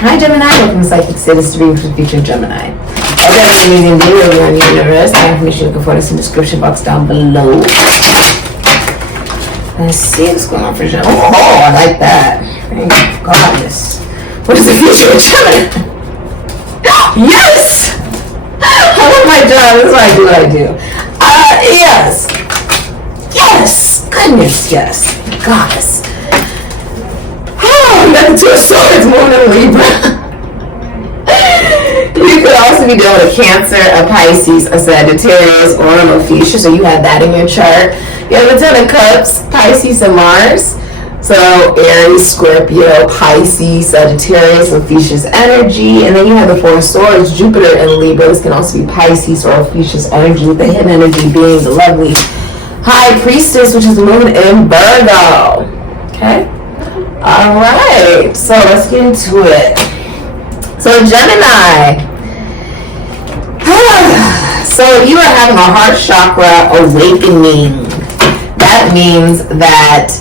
Hi Gemini, welcome to SIKIKSYD. This is reading for future Gemini. Okay, I'm using video over on your universe. The information you can find is in the description box down below. Let's see what's going on for Gemini. Oh, I like that. Thank goodness. What is the future of Gemini? Yes! I love my job. That's why I do what I do. Yes. Yes. Goodness, yes. Goddess. Oh, you got the 2 of Swords, Moon and Libra. You could also be dealing with a Cancer, a Pisces, a Sagittarius, or an Ophiuchus, so you have that in your chart. You have the 10 of Cups, Pisces and Mars. So Aries, Scorpio, Pisces, Sagittarius, Ophiuchus energy. And then you have the 4 of Swords, Jupiter and Libra. This can also be Pisces or Ophiuchus energy, with the hidden energy being the lovely High Priestess, which is Moon in Virgo. Okay? Alright, so let's get into it. So Gemini. So you are having a heart chakra awakening. That means that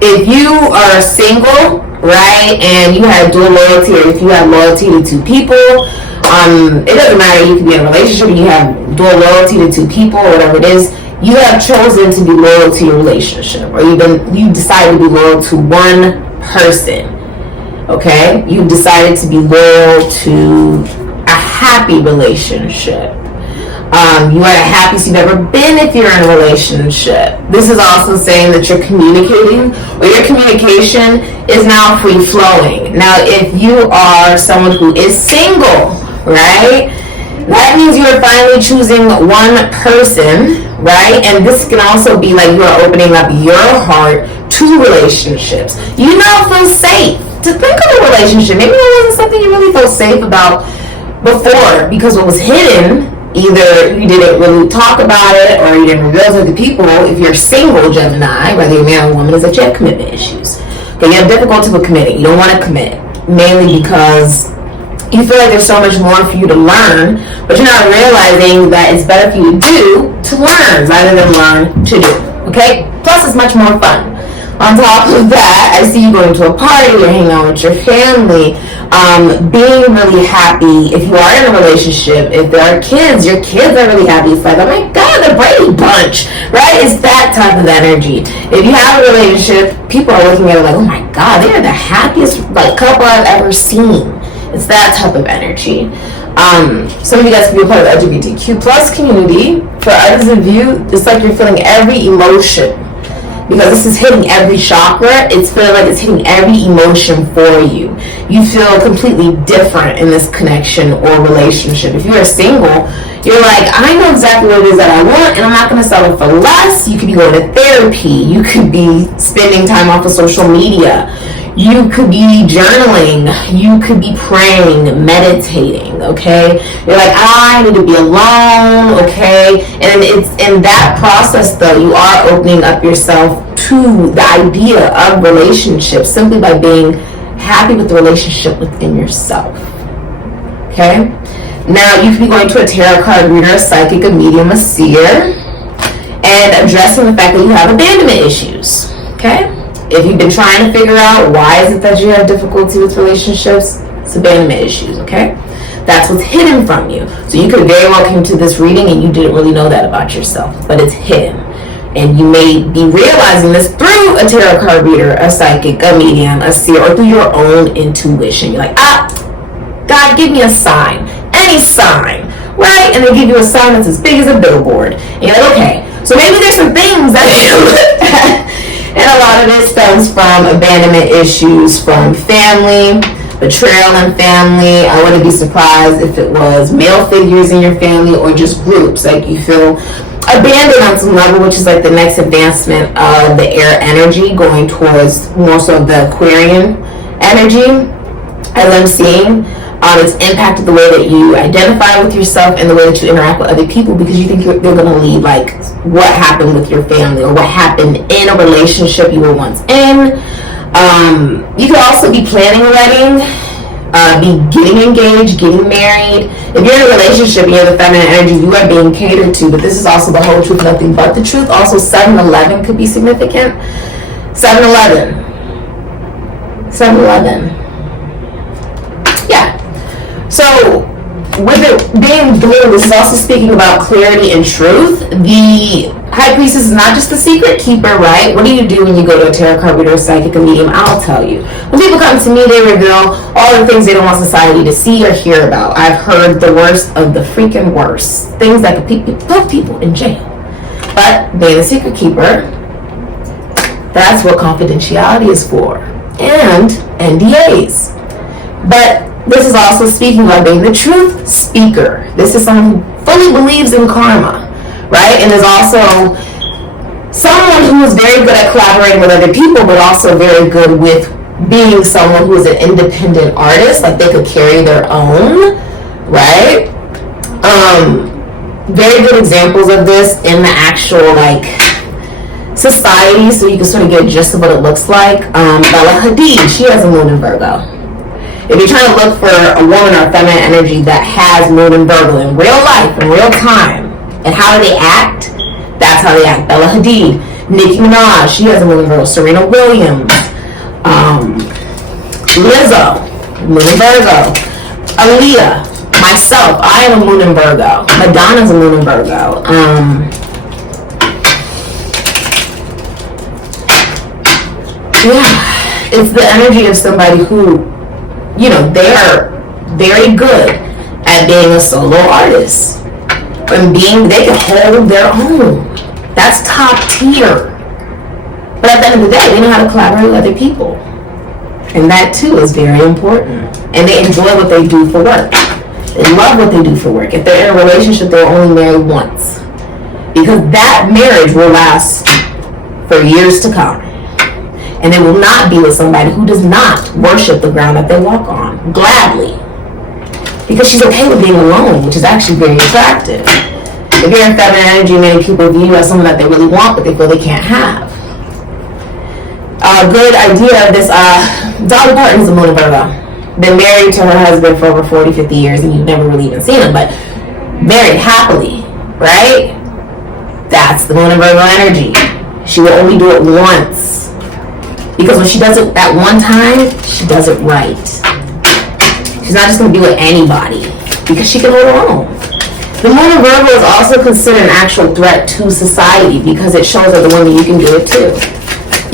if you are single, right, and you have dual loyalty, or if you have loyalty to 2 people, it doesn't matter, you can be in a relationship and you have dual loyalty to 2 people, or whatever it is, you have chosen to be loyal to your relationship, or you decided to be loyal to one person, okay? You decided to be loyal to a happy relationship. You are the happiest you've ever been if you're in a relationship. This is also saying that you're communicating, or your communication is now free-flowing. Now, if you are someone who is single, right, that means you're finally choosing one person, right? And this can also be like you're opening up your heart to relationships. You now feel safe to think of a relationship. Maybe it wasn't something you really felt safe about before, because what was hidden, either you didn't really talk about it or you didn't reveal to the people. If you're single, Gemini, whether you're man or woman, is that you have commitment issues. Okay, you have difficulty with committing. You don't want to commit, mainly because you feel like there's so much more for you to learn, but you're not realizing that it's better for you to learn rather than learn to do. Okay? Plus, it's much more fun. On top of that, I see you going to a party, you're hanging out with your family, being really happy. If you are in a relationship, if there are kids, your kids are really happy. It's like, oh my God, the Brady Bunch, right? It's that type of energy. If you have a relationship, people are looking at it like, oh my God, they are the happiest couple I've ever seen. It's that type of energy. Some of you guys can be a part of the LGBTQ plus community. For others of you, it's like you're feeling every emotion. Because this is hitting every chakra, it's feeling like it's hitting every emotion for you. You feel completely different in this connection or relationship. If you're single, you're like, I know exactly what it is that I want, and I'm not going to sell it for less. You could be going to therapy. You could be spending time off of social media. You could be journaling. You could be praying, meditating, okay? You're like, I need to be alone, okay? And it's in that process, though, you are opening up yourself to the idea of relationships simply by being happy with the relationship within yourself, okay? Now, you could be going to a tarot card reader, a psychic, a medium, a seer, and addressing the fact that you have abandonment issues, okay? If you've been trying to figure out why is it that you have difficulty with relationships, it's abandonment issues, okay? That's what's hidden from you. So you could very well come to this reading and you didn't really know that about yourself, but it's hidden. And you may be realizing this through a tarot card reader, a psychic, a medium, a seer, or through your own intuition. You're like, God, give me a sign, any sign, right? And they give you a sign that's as big as a billboard. And you're like, okay, so maybe there's some things that you look at. And a lot of it stems from abandonment issues from family, betrayal in family. I wouldn't be surprised if it was male figures in your family or just groups. Like you feel abandoned on some level, which is like the next advancement of the air energy going towards more so the Aquarian energy, as I'm seeing. It's impacted the way that you identify with yourself and the way that you interact with other people, because you think they're going to leave like what happened with your family or what happened in a relationship you were once in. You could also be planning a wedding, be getting engaged, getting married. If you're in a relationship and you have the feminine energy, you are being catered to, but this is also the whole truth, nothing but the truth. Also, 7-11 could be significant. 7-11. So with it being blue, this is also speaking about clarity and truth. The High Priestess is not just the secret keeper, right? What do you do when you go to a tarot card reader or psychic, a medium? I'll tell you. When people come to me, they reveal all the things they don't want society to see or hear about. I've heard the worst of the freaking worst. Things that could put people in jail. But being a secret keeper, that's what confidentiality is for. And NDAs. But this is also speaking about being the truth speaker. This is someone who fully believes in karma, right? And is also someone who is very good at collaborating with other people, but also very good with being someone who is an independent artist. Like they could carry their own, right? Very good examples of this in the actual like society, so you can sort of get a gist of what it looks like. Bella Hadid, she has a moon in Virgo. If you're trying to look for a woman or feminine energy that has moon in Virgo in real life, in real time, and how do they act? That's how they act. Bella Hadid, Nicki Minaj, she has a moon in Virgo. Serena Williams, Lizzo, moon in Virgo. Aaliyah, myself, I am a moon in Virgo. Madonna's a moon in Virgo. Yeah, it's the energy of somebody who, you know, they are very good at being a solo artist and they can hold their own. That's top tier. But at the end of the day, they know how to collaborate with other people, and that too is very important. And they enjoy what they do for work. They love what they do for work. If they're in a relationship, they'll only marry once, because that marriage will last for years to come. And they will not be with somebody who does not worship the ground that they walk on gladly, because she's okay with being alone, which is actually very attractive. If you're in feminine energy, many people view you as someone that they really want, but they feel they can't have. A good idea of this, Dolly Parton's a moon in Virgo. Been married to her husband for over 40, 50 years, and you've never really even seen him, but married happily, right? That's the moon in Virgo energy. She will only do it once. Because when she does it that one time, she does it right. She's not just going to do it anybody, because she can hold her own. The moon in Virgo is also considered an actual threat to society, because it shows other women you can do it too.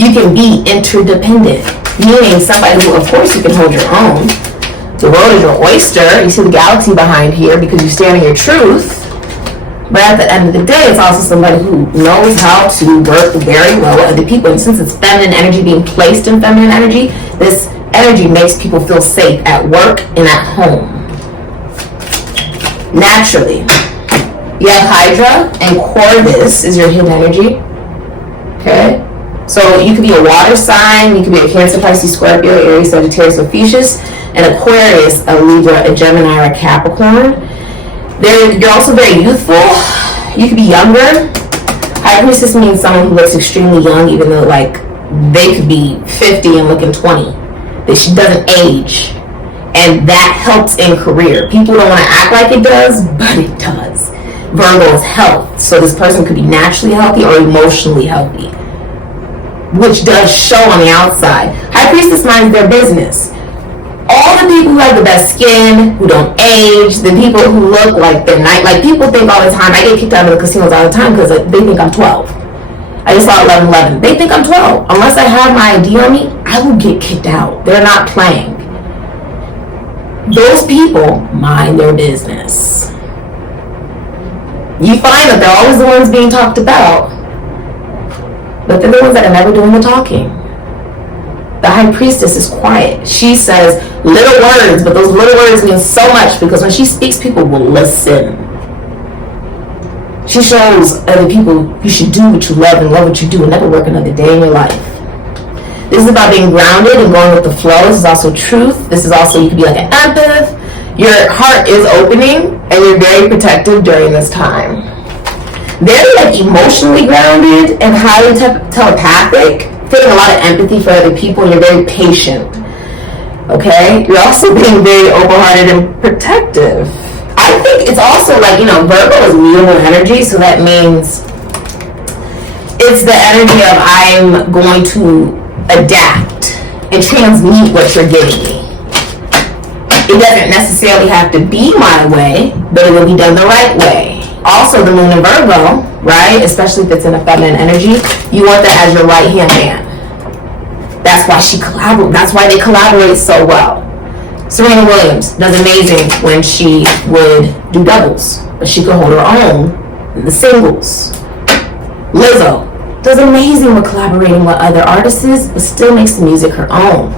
You can be interdependent, meaning somebody who, of course, you can hold your own. The world is your oyster. You see the galaxy behind here because you stand on your truth. But at the end of the day, it's also somebody who knows how to work very well with other people. And since it's feminine energy being placed in feminine energy, this energy makes people feel safe at work and at home. Naturally. You have Hydra and Corvus is your hidden energy. Okay? So you could be a water sign, you could be a Cancer, Pisces, Scorpio, Aries, Sagittarius, Ophiuchus, and Aquarius, a Libra, a Gemini, or a Capricorn. You're also very youthful. You could be younger. High Priestess means someone who looks extremely young, even though like they could be 50 and looking 20. That she doesn't age, and that helps in career. People don't want to act like it does, but it does. Virgo is health, so this person could be naturally healthy or emotionally healthy, which does show on the outside. High Priestess minds their business. All the people who have the best skin, who don't age, the people who look like they're like people think all the time, I get kicked out of the casinos all the time because they think I'm 12. I just saw 11-11. They think I'm 12. Unless I have my ID on me, I will get kicked out. They're not playing. Those people mind their business. You find that they're always the ones being talked about, but they're the ones that are never doing the talking. The High Priestess is quiet. She says little words, but those little words mean so much, because when she speaks, people will listen. She shows other people you should do what you love and love what you do and never work another day in your life. This is about being grounded and going with the flow. This is also truth. This is also, you can be like an empath. Your heart is opening and you're very protective during this time. Very like emotionally grounded and highly telepathic. Feeling a lot of empathy for other people, and you're very patient. Okay? You're also being very open-hearted and protective. I think it's also like, Virgo is mutable energy, so that means it's the energy of I'm going to adapt and transmute what you're giving me. It doesn't necessarily have to be my way, but it will be done the right way. Also, the moon in Virgo, right? Especially if it's in a feminine energy, you want that as your right hand man. That's why that's why they collaborate so well. Serena Williams does amazing when she would do doubles, but she could hold her own in the singles. Lizzo does amazing with collaborating with other artists, but still makes the music her own.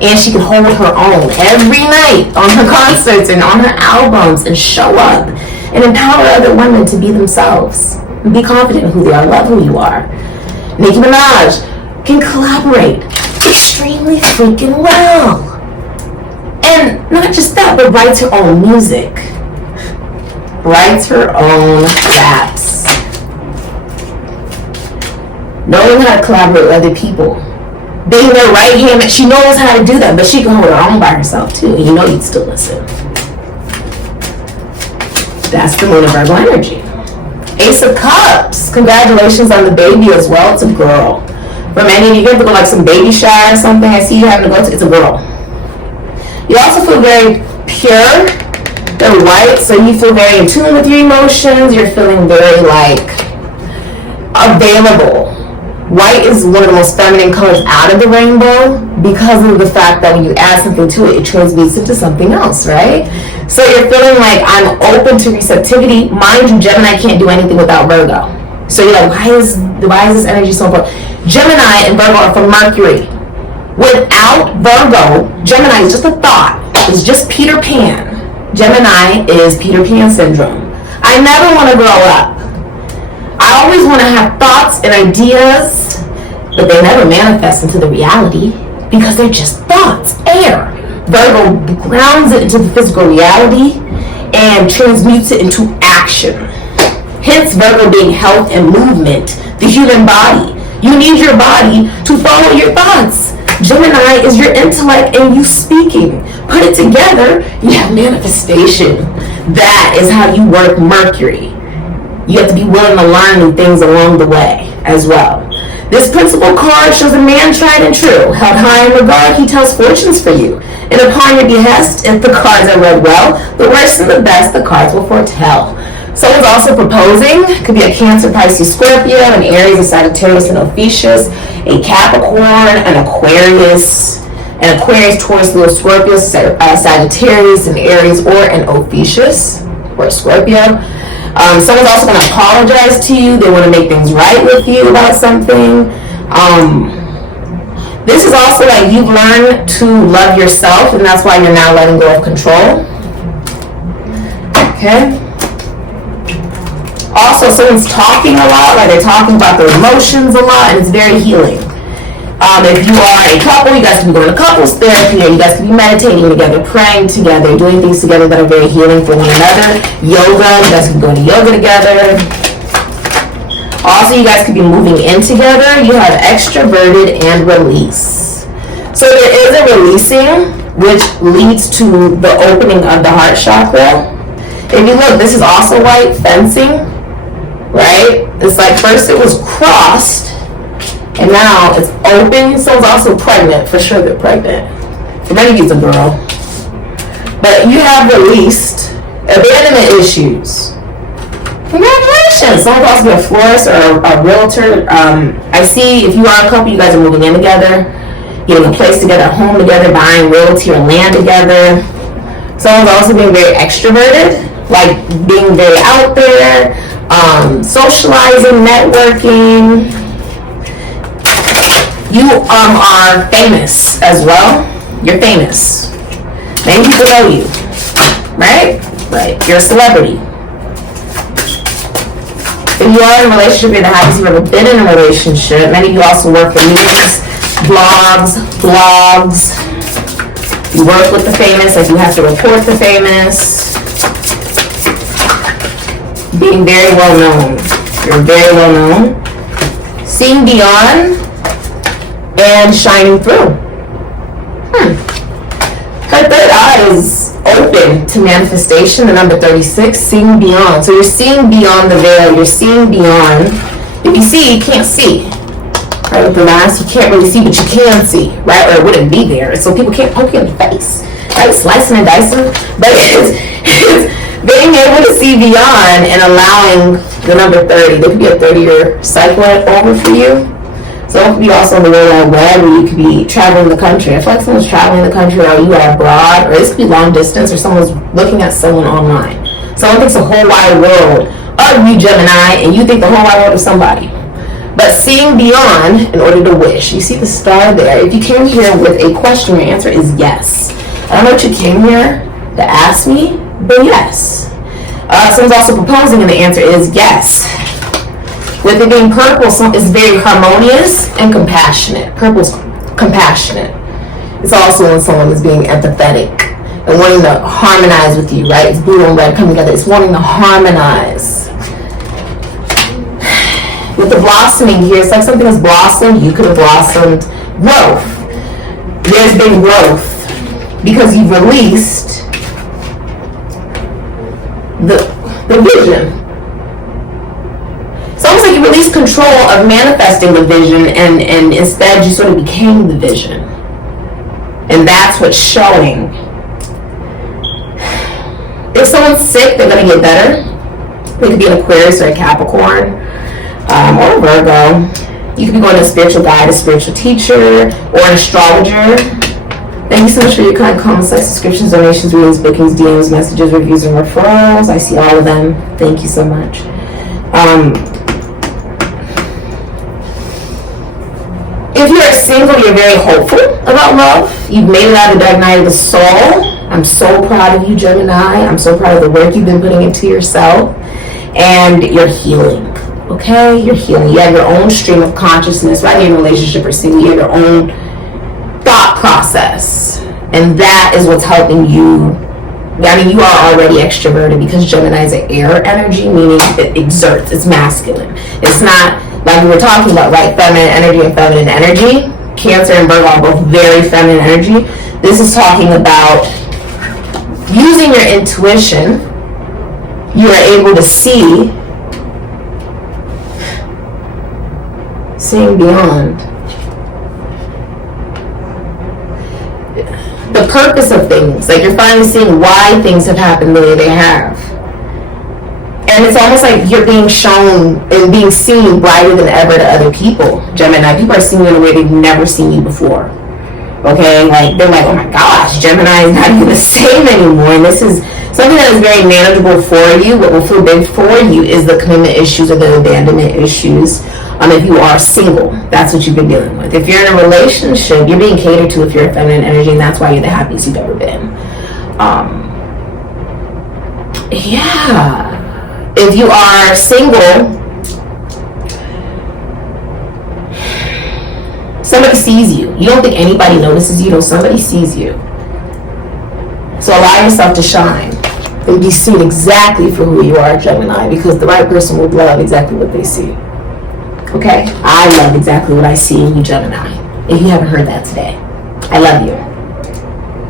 And she can hold her own every night on her concerts and on her albums and show up and empower other women to be themselves and be confident in who they are, love who you are. Nicki Minaj can collaborate extremely freaking well. And not just that, but writes her own music. Writes her own raps. Knowing how to collaborate with other people. Being their right hand, she knows how to do that, but she can hold her own by herself too, and you know you'd still listen. That's the moon of Virgo energy. Ace of Cups. Congratulations on the baby as well. It's a girl. For many of you, have to go like some baby shower or something. I see you having to go to. It's a girl. You also feel very pure. They're white, so you feel very in tune with your emotions. You're feeling very like available. White is one of the most feminine colors out of the rainbow because of the fact that when you add something to it, it transmutes into something else, right? So you're feeling like I'm open to receptivity. Mind you, Gemini can't do anything without Virgo. So you're like, why is this energy so important? Gemini and Virgo are from Mercury. Without Virgo, Gemini is just a thought. It's just Peter Pan. Gemini is Peter Pan syndrome. I never want to grow up. I always want to have thoughts and ideas, but they never manifest into the reality because they're just thoughts, air. Virgo grounds it into the physical reality and transmutes it into action. Hence, Virgo being health and movement, the human body. You need your body to follow your thoughts. Gemini is your intellect and you speaking. Put it together, you have manifestation. That is how you work Mercury. You have to be willing to learn new things along the way as well. This principal card shows a man tried and true. Held high in regard, he tells fortunes for you. And upon your behest, if the cards are read well, the worst and the best, the cards will foretell. Someone's also proposing. Could be a Cancer, Pisces, Scorpio, an Aries, a Sagittarius, an Ophiuchus, a Capricorn, an Aquarius, Taurus, Leo, Scorpio, Sagittarius, an Aries, or an Ophiuchus, or a Scorpio. Someone's also going to apologize to you. They want to make things right with you about something. This is also like you've learned to love yourself, and that's why you're now letting go of control. Okay. Also, someone's talking a lot, like they're talking about their emotions a lot, and it's very healing. If you are a couple, you guys can be going to couples therapy, or you guys can be meditating together, praying together, doing things together that are very healing for one another. Yoga, you guys can go to yoga together. Also, you guys could be moving in together. You have extroverted and release. So there is a releasing, which leads to the opening of the heart chakra. If you look, this is also white fencing, right? It's like first it was crossed, and now it's open. Someone's also pregnant. For sure they're pregnant. For many of you, it's a girl. But you have released abandonment issues. Congratulations. Someone's also be a florist or a realtor. I see if you are a couple, you guys are moving in together, getting a place together, a home together, buying realty or land together. Someone's also being very extroverted, like being very out there, socializing, networking. You are famous as well. You're famous. Many people know you, right? Right. You're a celebrity. If you are in a relationship, you're the happiest you've ever been in a relationship. Many of you also work for news, blogs. You work with the famous, like you have to report the famous. Being very well known. You're very well known. Seeing beyond and shining through. Her third eye is open to manifestation, the number 36, seeing beyond. So you're seeing beyond the veil, you're seeing beyond. If you see, you can't see. Right, with the mask, you can't really see, but you can see, right? Or it wouldn't be there. So people can't poke you in the face. like slicing and dicing, but it's being able to see beyond and allowing the number 30. There could be a 30-year cycle over for you. So it could be also on the World Wide Web, where you could be traveling the country. I feel like someone's traveling the country, or you are abroad, or this could be long distance, or someone's looking at someone online. Someone thinks the whole wide world of you, Gemini, and you think the whole wide world of somebody. But seeing beyond in order to wish. You see the star there. If you came here with a question, your answer is yes. I don't know what you came here to ask me, but yes. Someone's also proposing, and the answer is yes. With it being purple, it's very harmonious and compassionate. Purple's compassionate. It's also when someone is being empathetic and wanting to harmonize with you, right? It's blue and red coming together. It's wanting to harmonize. With the blossoming here, it's like something has blossomed. You could have blossomed. Growth. There's been growth because you've released the vision. It's almost like you released control of manifesting the vision, and instead you sort of became the vision. And that's what's showing. If someone's sick, they're going to get better. They could be an Aquarius or a Capricorn, or a Virgo. You could be going to a spiritual guide, a spiritual teacher, or an astrologer. Thank you so much for your kind comments, like subscriptions, donations, readings, bookings, DMs, messages, reviews, and referrals. I see all of them. Thank you so much. If you're single, you're very hopeful about love. You've made it out of the dark night of the soul. I'm so proud of you, Gemini. I'm so proud of the work you've been putting into yourself. And you're healing. Okay? You're healing. You have your own stream of consciousness, whether you're in a relationship or single. You have your own thought process. And that is what's helping you. I mean, you are already extroverted because Gemini is an air energy, meaning it exerts. It's masculine. It's not like we were talking about, right? Feminine energy and feminine energy. Cancer and Virgo are both very feminine energy. This is talking about using your intuition. You are able to seeing beyond the purpose of things. Like you're finally seeing why things have happened the way they have. And it's almost like you're being shown and being seen brighter than ever to other people. Gemini, people are seeing you in a way they've never seen you before. Okay, like they're like, oh my gosh, Gemini is not even the same anymore. And this is something that is very manageable for you. What will feel big for you is the commitment issues or the abandonment issues. If you are single, that's what you've been dealing with. If you're in a relationship, you're being catered to if you're a feminine energy, and that's why you're the happiest you've ever been. Yeah. If you are single, somebody sees you. You don't think anybody notices you, though somebody sees you. So allow yourself to shine and be seen exactly for who you are, Gemini, because the right person will love exactly what they see. Okay? I love exactly what I see in you, Gemini. If you haven't heard that today, I love you.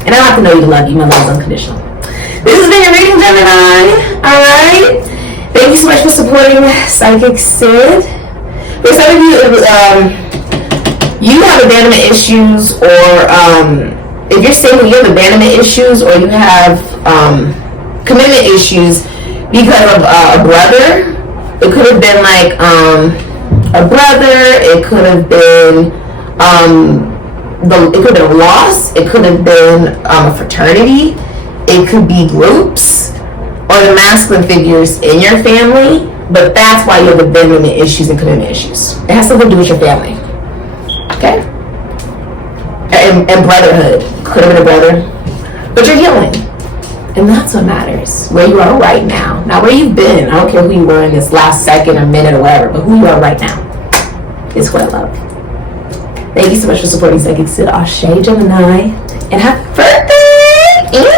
And I don't have to know you to love you. My love is unconditional. This has been your reading, Gemini. Alright? Thank you so much for supporting SIKIKSYD. For some of you, you have abandonment issues, or if you're single, you have abandonment issues, or you have commitment issues because of a brother. It could have been like a brother. It could have been it could have been a loss. It could have been a fraternity. It could be groups or the masculine figures in your family. But that's why you have abandonment issues and commitment issues. It has something to do with your family. Okay? And brotherhood. Could have been a brother. But you're healing. And that's what matters. Where you are right now. Not where you've been. I don't care who you were in this last second or minute or whatever. But who you are right now is what I love. Thank you so much for supporting SIKIKSYD. Ashe, Gemini. And happy birthday!